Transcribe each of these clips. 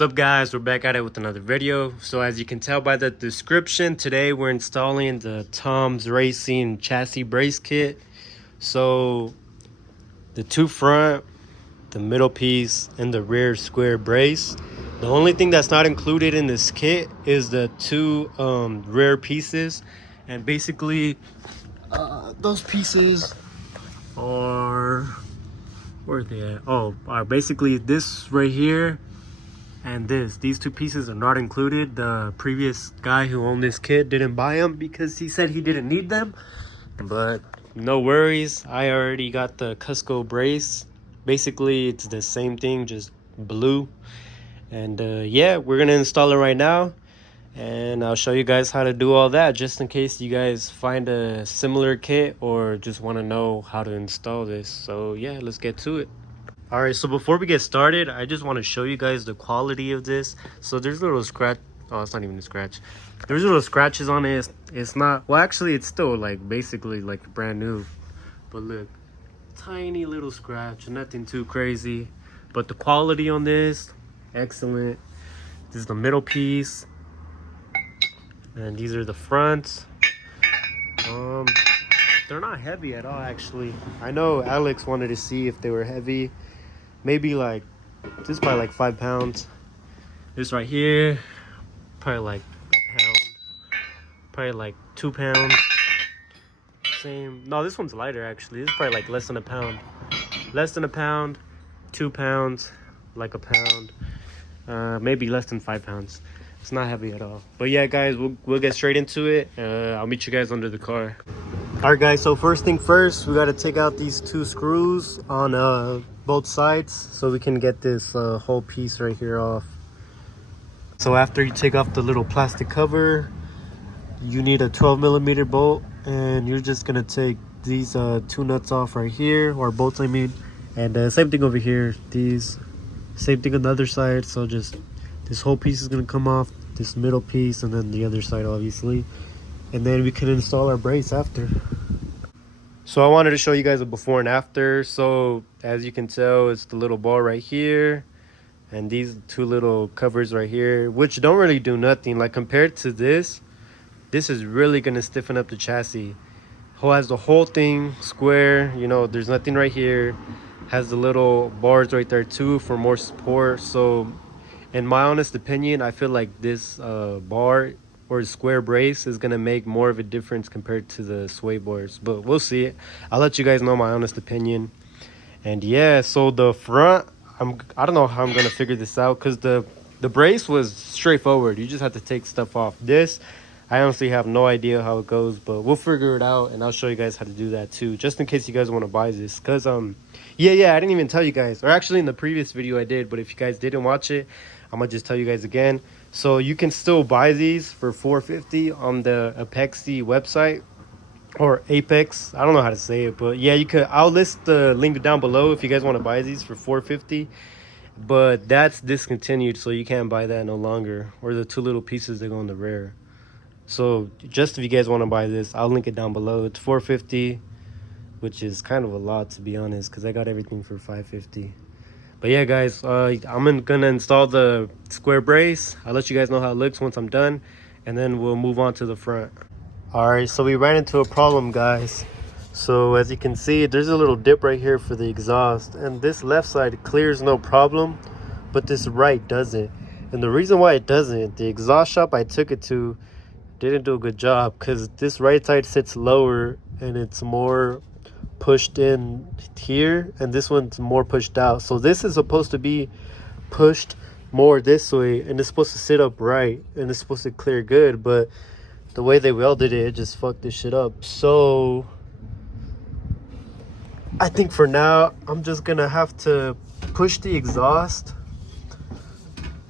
What's up guys, we're back at it with another video. So as you can tell by the description, today we're installing the Tom's Racing chassis brace kit. So the two front, the middle piece, and the rear square brace. The only thing that's not included in this kit is the two rear pieces. And basically those pieces are, where are they at? Are basically this right here and these two pieces are not included. The previous guy who owned this kit didn't buy them because he said he didn't need them, but no worries, I already got the Cusco brace. Basically it's the same thing, just blue. And yeah, we're gonna install it right now, and I'll show you guys how to do all that, just in case you guys find a similar kit or just want to know how to install this. So yeah, let's get to it. All right, so before we get started, I just want to show you guys the quality of this. So there's little scratch. Oh, it's not even a scratch. There's little scratches on it. It's not, well, actually it's still like basically like brand new, but look, tiny little scratch, nothing too crazy. But the quality on this, excellent. This is the middle piece, and these are the fronts. They're not heavy at all, actually. I know Alex wanted to see if they were heavy. Maybe like, this is probably like 5 pounds. This right here, probably like a pound. Probably like 2 pounds. Same. No, this one's lighter actually. This is probably like less than a pound. Less than a pound, 2 pounds, like a pound. Maybe less than 5 pounds. It's not heavy at all. But yeah, guys, we'll get straight into it. I'll meet you guys under the car. All right, guys. So first thing first, we got to take out these 2 screws on both sides so we can get this whole piece right here off. So after you take off the little plastic cover, you need a 12mm bolt, and you're just gonna take these 2 nuts off right here, or bolts I mean, and same thing over here. These, same thing on the other side. So just this whole piece is gonna come off, this middle piece, and then the other side obviously, and then we can install our brace after. So I wanted to show you guys a before and after. So as you can tell, it's the little ball right here, and these 2 little covers right here, which don't really do nothing. Like compared to this is really gonna stiffen up the chassis. Has the whole thing square, you know, there's nothing right here. Has the little bars right there too for more support. So in my honest opinion, I feel like this bar or square brace is gonna make more of a difference compared to the sway bars, but we'll see. I'll let you guys know my honest opinion. And yeah, so the front, I don't know how I'm gonna figure this out, because the brace was straightforward. You just have to take stuff off. This, I honestly have no idea how it goes, but we'll figure it out, and I'll show you guys how to do that too, just in case you guys want to buy this. Because yeah, I didn't even tell you guys, or actually in the previous video I did, but if you guys didn't watch it, I'm gonna just tell you guys again. So you can still buy these for $450 on the Apexi website, or Apex, I don't know how to say it, but yeah, you could. I'll list the link down below if you guys want to buy these for $450, but that's discontinued, so you can't buy that no longer, or the 2 little pieces that go in the rear. So just if you guys want to buy this, I'll link it down below. It's $450, which is kind of a lot, to be honest, because I got everything for $550. But yeah, guys, I'm gonna install the square brace. I'll let you guys know how it looks once I'm done, and then we'll move on to the front. All right, so we ran into a problem, guys. So as you can see, there's a little dip right here for the exhaust, and this left side clears no problem, but this right doesn't. And the reason why it doesn't, the exhaust shop I took it to didn't do a good job, because this right side sits lower and it's more pushed in here, and this one's more pushed out. So this is supposed to be pushed more this way, and it's supposed to sit up right, and it's supposed to clear good, but the way they welded it, it just fucked this shit up. So I think for now I'm just gonna have to push the exhaust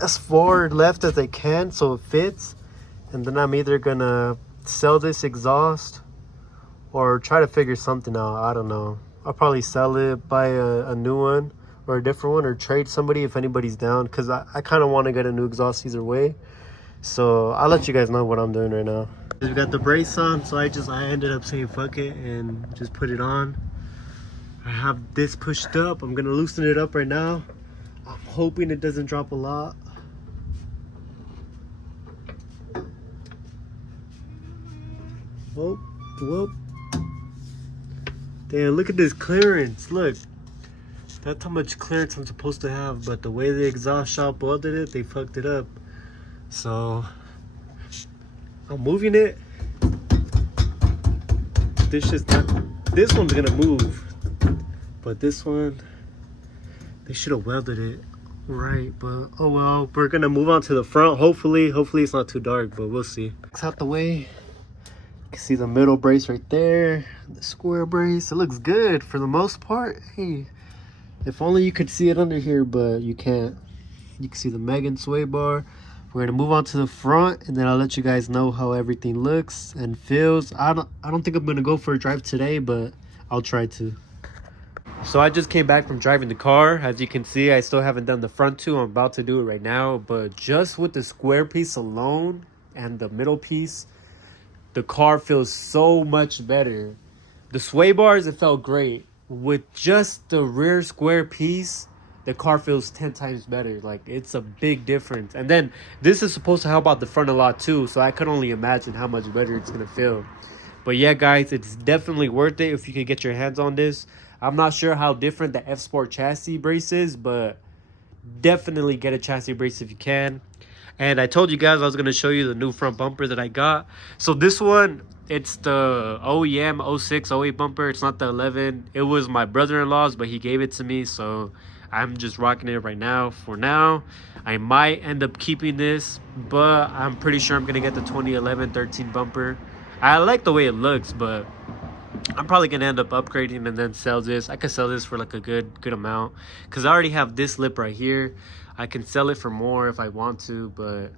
as far left as I can so it fits, and then I'm either gonna sell this exhaust or try to figure something out. I don't know. I'll probably sell it, buy a new one or a different one, or trade somebody if anybody's down, because I kind of want to get a new exhaust either way. So I'll let you guys know what I'm doing right now. We got the brace on, so I ended up saying fuck it and just put it on. I have this pushed up. I'm gonna loosen it up right now. I'm hoping it doesn't drop a lot. Whoop, whoop. Damn, look at this clearance. Look. That's how much clearance I'm supposed to have, but the way the exhaust shop welded it, they fucked it up. So I'm moving it. This one's gonna move, but this one, they should have welded it right. But oh well, we're gonna move on to the front. Hopefully it's not too dark, but we'll see. It's out the way. You can see the middle brace right there, the square brace. It looks good for the most part. Hey, if only you could see it under here, but you can't. You can see the Megan sway bar. We're gonna move on to the front, and then I'll let you guys know how everything looks and feels. I don't think I'm gonna go for a drive today, but I'll try to. So I just came back from driving the car. As you can see, I still haven't done the front two. I'm about to do it right now, but just with the square piece alone and the middle piece, the car feels so much better. The sway bars, it felt great. With just the rear square piece, the car feels 10 times better. Like, it's a big difference. And then this is supposed to help out the front a lot too, so I could only imagine how much better it's gonna feel. But yeah, guys, it's definitely worth it if you could get your hands on this. I'm not sure how different the F Sport chassis brace is, but definitely get a chassis brace if you can. And I told you guys I was going to show you the new front bumper that I got. So this one, it's the OEM 06 08 bumper. It's not the 11. It was my brother-in-law's, but he gave it to me, so I'm just rocking it right now. For now, I might end up keeping this, but I'm pretty sure I'm going to get the 2011-13 bumper. I like the way it looks, but I'm probably going to end up upgrading and then sell this. I could sell this for like a good amount, because I already have this lip right here. I can sell it for more if I want to, but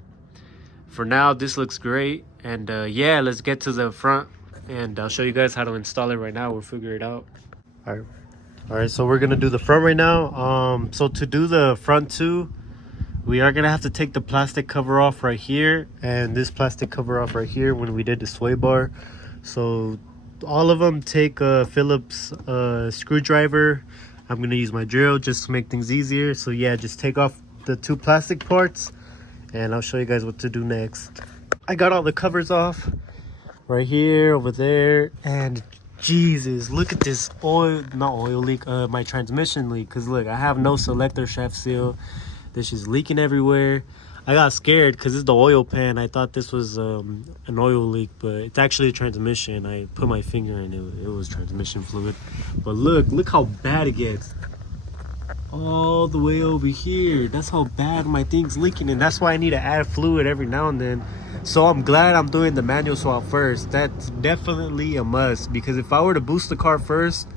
for now, this looks great. And yeah, let's get to the front, and I'll show you guys how to install it right now. We'll figure it out. All right, so we're gonna do the front right now. So to do the front two, we are gonna have to take the plastic cover off right here, and this plastic cover off right here when we did the sway bar. So all of them, take a Phillips screwdriver. I'm gonna use my drill just to make things easier. So yeah, just take off the two plastic parts, and I'll show you guys what to do next. I got all the covers off right here, over there, and Jesus, look at this not oil leak, my transmission leak. Because look, I have no selector shaft seal. This is leaking everywhere. I got scared because it's the oil pan. I thought this was an oil leak, but it's actually a transmission. I put my finger in it. It was transmission fluid. But look how bad it gets. All the way over here. That's how bad my thing's leaking, and that's why I need to add fluid every now and then. So I'm glad I'm doing the manual swap first. That's definitely a must, because if I were to boost the car first,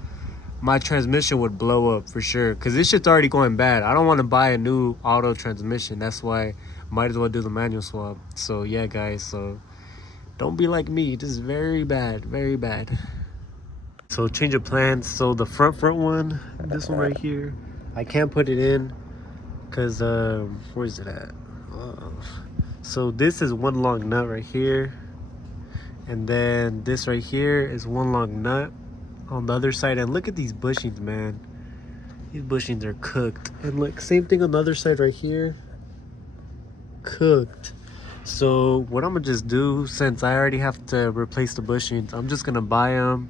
my transmission would blow up for sure, because this shit's already going bad. I don't want to buy a new auto transmission. That's why might as well do the manual swap. So yeah, guys, so don't be like me. This is very bad, very bad. So change of plans. So the front one, this one right here, I can't put it in because where is it at? So this is one long nut right here, and then this right here is one long nut on the other side. And look at these bushings, man. These bushings are cooked. And look, same thing on the other side right here, cooked. So what I'm gonna just do, since I already have to replace the bushings, I'm just gonna buy them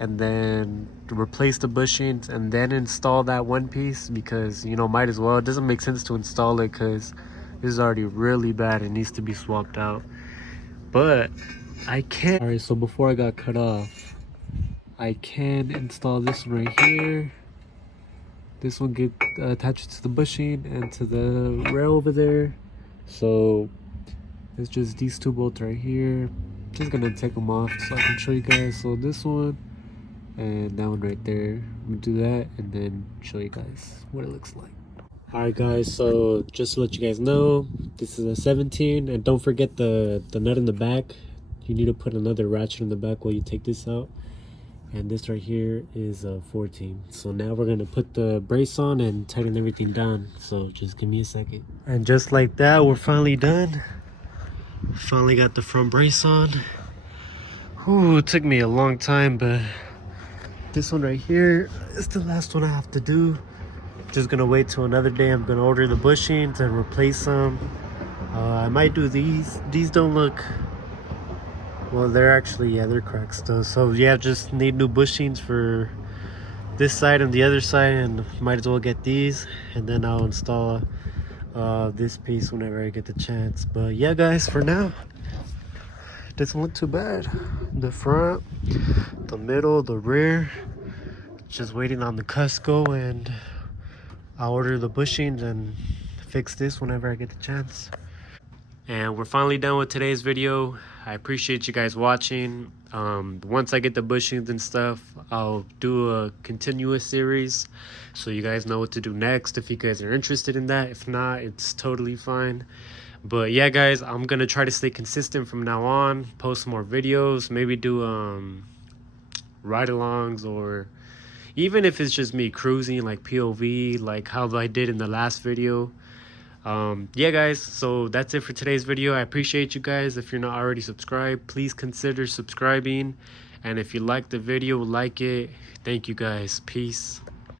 and then replace the bushings and then install that one piece, because, you know, might as well. It doesn't make sense to install it because this is already really bad. It needs to be swapped out, but I can't. All right, so before I got cut off, I can install this one right here. This one get attached to the bushing and to the rail over there. So it's just these two bolts right here. Just gonna take them off so I can show you guys. So this one and that one right there, I'm gonna do that and then show you guys what it looks like. All right, guys, so just to let you guys know, this is a 17, and don't forget the nut in the back. You need to put another ratchet in the back while you take this out. And this right here is a 14. So now we're gonna put the brace on and tighten everything down. So just give me a second. And just like that, we're finally done. Finally got the front brace on. Ooh, it took me a long time, but this one right here is the last one I have to do. Just gonna wait till another day. I'm gonna order the bushings and replace them. I might do these. These don't look Well, they're actually, yeah, they're cracked though. So yeah, just need new bushings for this side and the other side, and might as well get these, and then I'll install this piece whenever I get the chance. But yeah, guys, for now, doesn't look too bad. The front, the middle, the rear, just waiting on the Cusco, and I'll order the bushings and fix this whenever I get the chance. And we're finally done with today's video. I appreciate you guys watching. Once I get the bushings and stuff, I'll do a continuous series so you guys know what to do next if you guys are interested in that. If not, it's totally fine. But yeah, guys, I'm gonna try to stay consistent from now on, post more videos, maybe do ride-alongs, or even if it's just me cruising, like POV, like how I did in the last video. Yeah, guys, so that's it for today's video. I appreciate you guys. If you're not already subscribed, please consider subscribing, and if you like the video, like it. Thank you guys. Peace.